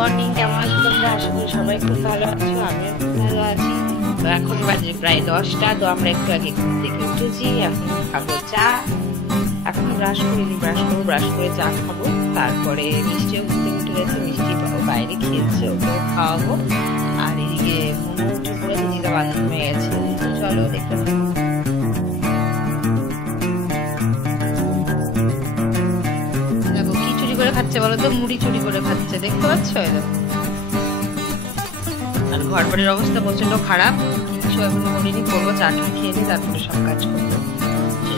Morning, কেমন আছো তোমরা? আশা করি সবাই খুব ভালো আছো, আমিও খুব ভালো আছি। তো এখন বাজে প্রায় 10টা। তো আমরা একটু আগে ঘুম থেকে উঠেছি, এখন খাবো চা। এখন ব্রাশ করিনি, ব্রাশ করবো, ব্রাশ করে চা খাবো। তারপরে মিষ্টিও ঘুম থেকে উঠে গেছে, মিষ্টি বাইরে খেয়েছে, ওকেও খাওয়াবো। আর এদিকে মনে উঠে পড়েছে, দিদা বাথরুমে গেছে। তো চলো দেখতে থাকো। দেখো কি চুরি করে খাচ্ছে বলো তো? মুড়ি চুরি করে খাচ্ছে, দেখতে পাচ্ছ? আর ঘর বাড়ির অবস্থা প্রচন্ড খারাপ, কিছু এখন করিনি, করবো চাটা খেয়ে নিই, তারপরে সব কাজ করবো।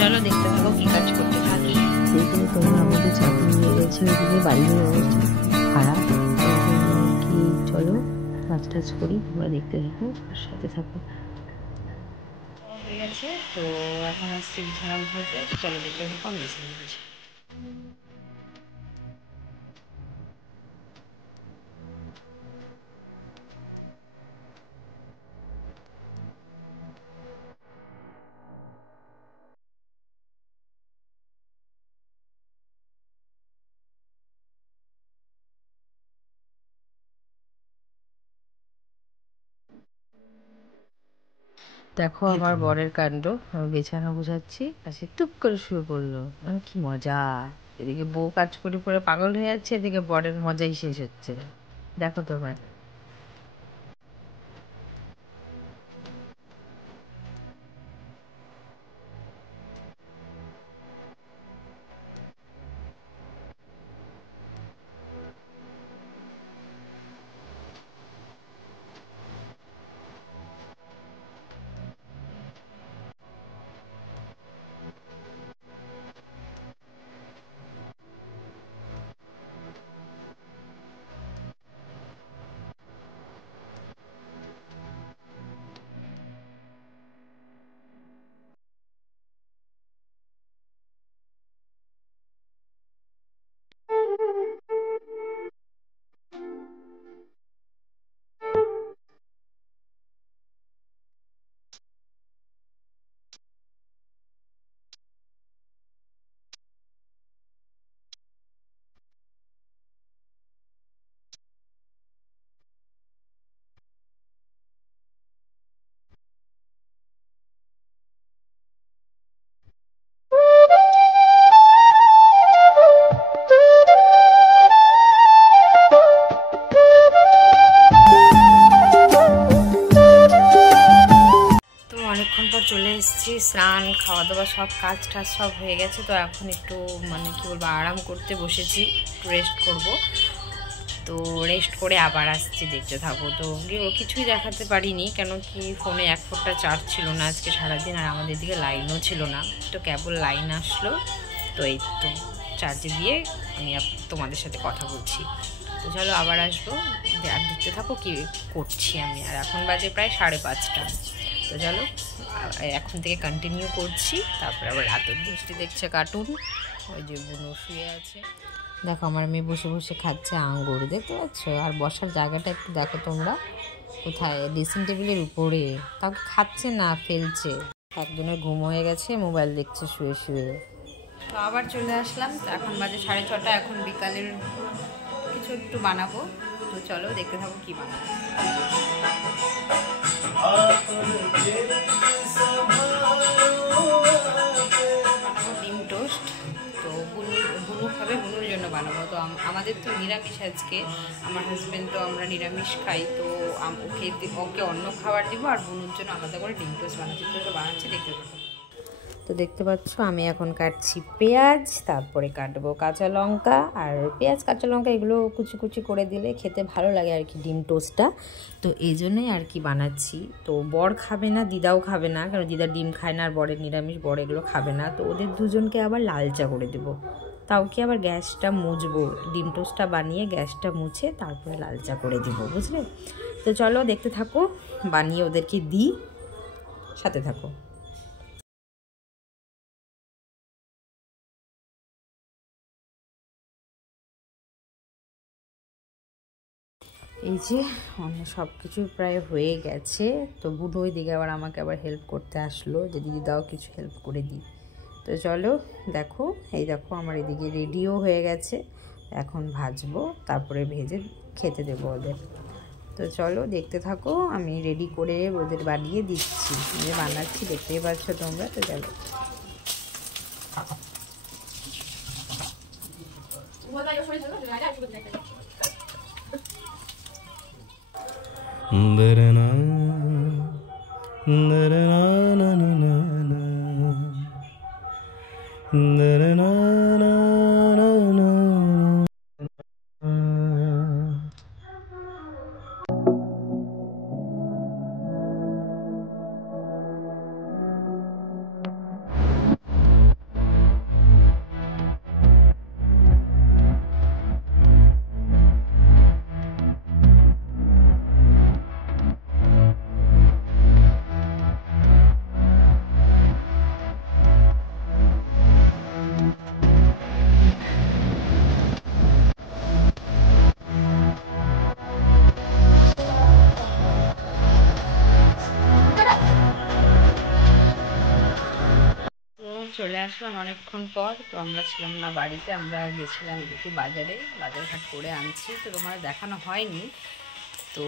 চলো দেখতে থাকো কি কাজ করতে থাকি। যেহেতু তোমরা আমাদের চাকরি নিয়ে গেছো, এদিকে বাড়ির অবস্থা খারাপ, কি চলো কাজ টাজ করি, তোমরা দেখতে থাকো আর সাথে থাকো। হয়ে গেছে, তো এখন আসছে বিছানা ঘরতে। চলো দেখতে থাকো, আমি বিছানা ঘুরছি। দেখো আমার বরের কাণ্ড, আমি বিছানা গুছাচ্ছি, পাশে টুপ করে শুয়ে পড়লো। কি মজা! এদিকে বউ কাজ করে পরে পাগল হয়ে যাচ্ছে, এদিকে বরের মজাই শেষ হচ্ছে। দেখো তোমার অনেকক্ষণ পর চলে এসেছি, স্নান খাওয়া দাওয়া সব কাজ টাজ সব হয়ে গেছে। তো এখন একটু মানে কি বলবো, আরাম করতে বসেছি, একটু রেস্ট করব। তো রেস্ট করে আবার আসছি, দেখতে থাকো। তো কিছুই দেখাতে পারিনি, কেন কি ফোনে এক ফোঁটা চার্জ ছিল না আজকে সারাদিন, আর আমাদের দিকে লাইনও ছিল না। তো কেবল লাইন আসলো, তো এই তো চার্জে দিয়ে আমি তোমাদের সাথে কথা বলছি। তো চলো আবার আসবো, আর দেখতে থাকো কি করছি আমি। আর এখন বাজে প্রায় 5:30। তো চলো এখন থেকে কন্টিনিউ করছি, তারপরে আবার রাতের দৃষ্টি দেখছে কার্টুন, ওই যে বুনু শুয়ে আছে। দেখো আমার মেয়ে বসে বসে খাচ্ছে আঙ্গুর, দেখতে পাচ্ছ? আর বসার জায়গাটা একটু দেখো তোমরা, কোথায়? ড্রেসিং টেবিলের উপরে। তাও খাচ্ছে না, ফেলছে। একজনের ঘুম হয়ে গেছে, মোবাইল দেখছে শুয়ে শুয়ে। তো আবার চলে আসলাম, এখন বাজে 6:30। এখন বিকালের কিছু একটু বানাবো। তো চলো দেখতে থাকো কি বানাবো। বানাবো ডিম টোস্ট। তো বুনু খাবে, বুনুর জন্য বানাবো। তো আমাদের তো নিরামিষ আজকে, আমার হাজব্যান্ড তো আমরা নিরামিষ খাই। তো ওকে অন্য খাবার দিব, আর বুনুর জন্য আলাদা করে ডিম টোস্ট বানাচ্ছি। তো বানাচ্ছি, দেখতে পাবো। তো দেখতে পাচ্ছ আমি এখন কাটছি পেঁয়াজ, তারপরে কাটবো কাঁচা লঙ্কা। আর পেঁয়াজ কাঁচা লঙ্কা এগুলো কুচি কুচি করে দিলে খেতে ভালো লাগে আর কি ডিম টোস্টটা। তো এই জন্যই আর কি বানাচ্ছি। তো বর খাবে না, দিদাও খাবে না, কারণ দিদা ডিম খায় না, আর বরের নিরামিষ, বর এগুলো খাবে না। তো ওদের দুজনকে আবার লাল চা করে দেবো। তাও কি আবার গ্যাসটা মুছবো, ডিম টোস্টটা বানিয়ে গ্যাসটা মুছে তারপরে লাল চা করে দেবো, বুঝলে? তো চলো দেখতে থাকো, বানিয়ে ওদেরকে দিই, সাথে থাকো। এই যে সব কিছু প্রায় হয়ে গেছে। তো বুধ ওই দিকে আবার আমাকে আবার হেল্প করতে আসলো, যে দিদি দাও কিছু হেল্প করে দিই। তো চলো দেখো, এই দেখো আমার এদিকে রেডিও হয়ে গেছে, এখন ভাজবো, তারপরে ভেজে খেতে দেবো ওদের। তো চলো দেখতে থাকো, আমি রেডি করে ওদের বানিয়ে দিচ্ছি, বানাচ্ছি দেখতেই পাচ্ছ তোমরা। তো চলো। চলে আসলাম অনেকক্ষণ পর। তো আমরা ছিলাম না বাড়িতে, আমরা গেছিলাম একটু বাজারে, বাজারঘাট করে আনছি। তো তোমার দেখানো হয়নি। তো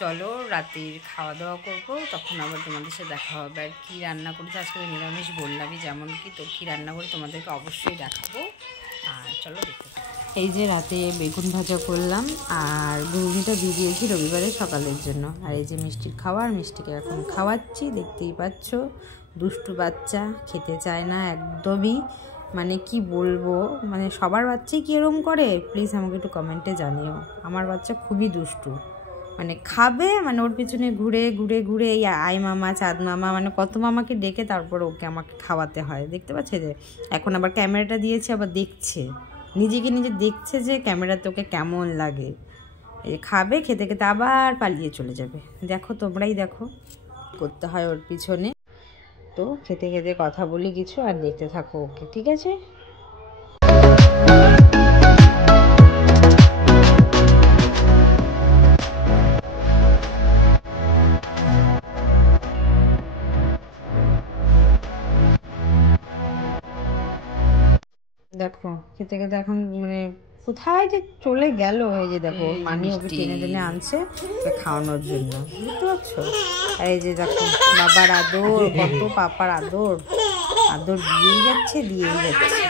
চলো রাতের খাওয়া দাওয়া করবো, তখন আবার তোমাদের সাথে দেখা হবে। আর কী রান্না করেছি আজকে, নিরামিষ বললামই যেমন কি, তো কী রান্না করে তোমাদেরকে অবশ্যই দেখাবো। আর চলো দেখতে থাকো। এই যে রাতে বেগুন ভাজা করলাম, আর ঘুগনিটা দিয়ে দিয়েছি রবিবারের সকালের জন্য। আর এই যে মিষ্টির খাবার, মিষ্টিকে এখন খাওয়াচ্ছি, দেখতেই পাচ্ছ। দুষ্টু বাচ্চা, খেতে চায় না একদমই, মানে কি বলবো, মানে সবার বাচ্চাই কি এরকম করে প্লিজ আমাকে একটু কমেন্টে জানিও। আমার বাচ্চা খুবই দুষ্টু, মানে খাবে, মানে ওর পিছনে ঘুরে ঘুরে ঘুরে এই আই মামা, চাঁদ মামা, মানে কত মামাকে ডেকে তারপর ওকে আমাকে খাওয়াতে হয়। দেখতে পাচ্ছে যে এখন আবার ক্যামেরাটা দিয়েছে, আবার দেখছে, নিজেকে নিজে দেখছে যে ক্যামেরাতে ওকে কেমন লাগে। এই খাবে, খেতে খেতে আবার পালিয়ে চলে যাবে। দেখো, তোমরাই দেখো করতে হয় ওর পিছনে। তো খেতে খেতে কথা বলি কিছু, আর দেখতে থাকো ওকে, ঠিক আছে? দেখো খেতে খেতে এখন মানে কোথায় যে চলে গেল। এই যে দেখো মানি ওকে টেনে টেনে আনছে খাওয়ানোর জন্য, বুঝতে পারছো? আর এই যে দেখো বাবার আদর, কত পাপার আদর, আদর দিয়েই যাচ্ছে দিয়েই যাচ্ছে,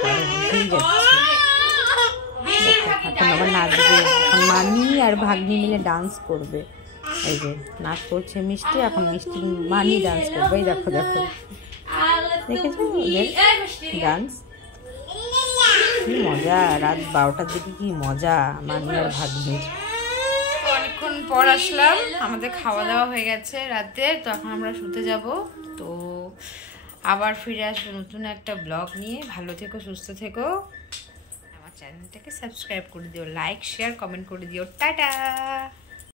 বুঝেই যাচ্ছে। এখন আবার নাচবে, এখন মানি আর ভাগ্নি মিলে ডান্স করবে। এই যে নাচ করছে মিষ্টি, এখন মিষ্টি মানি ডান্স করবে। এই দেখো দেখো, দেখেছো ওদের ডান্স? কি মজা, রাত 12টার দিকে কি মজা মানি আর ভাগ্নির। অনেকক্ষণ পর আসলাম, আমাদের খাওয়া দাওয়া হয়ে গেছে রাতে। তো এখন আমরা শুতে যাব। তো আবার ফিরে আসবো নতুন একটা ব্লগ নিয়ে। ভালো থেকো, সুস্থ থেকো, আমার চ্যানেলটাকে সাবস্ক্রাইব করে দিও, লাইক শেয়ার কমেন্ট করে দিও। টাটা।